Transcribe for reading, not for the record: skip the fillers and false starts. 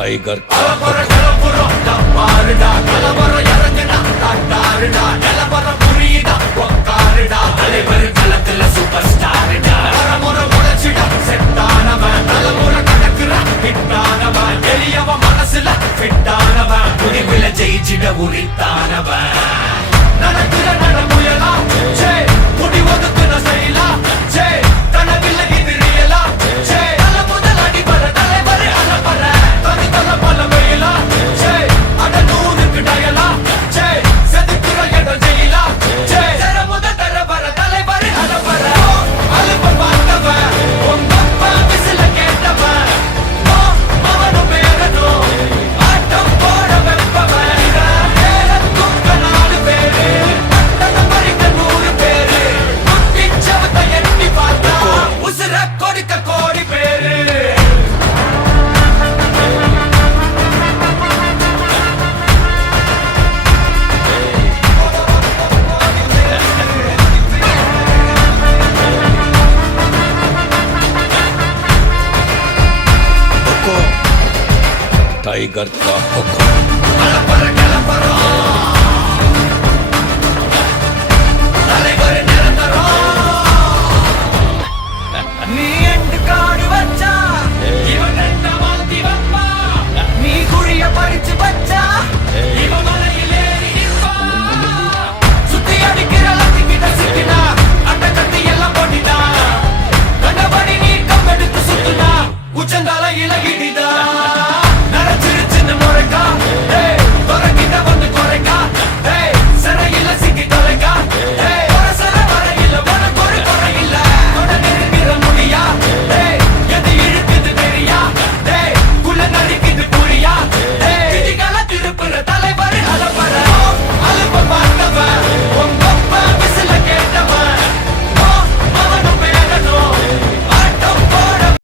Tiger ஜெயிச்சிட உரித்தானவன் நடக்கிற நடமுயலா முடி ஒதுக்குன செய்யலா கனவில்லை இது ரியலா தல முதல் அடிபர தலைவர் அலப்பற தனி தல பல வெயிலா அட நூறுக்கு டயலா செதுக்குற இடம் ஜெயிலா தர முத தர வர தலைவர் அலப்பற அலுப்ப பார்த்தவன் உங்க அப்பா விசில கேட்டவன் மவனும் பேரனும் ஆட்டம் போட வெப்பவன் टाइगर का हुक्म।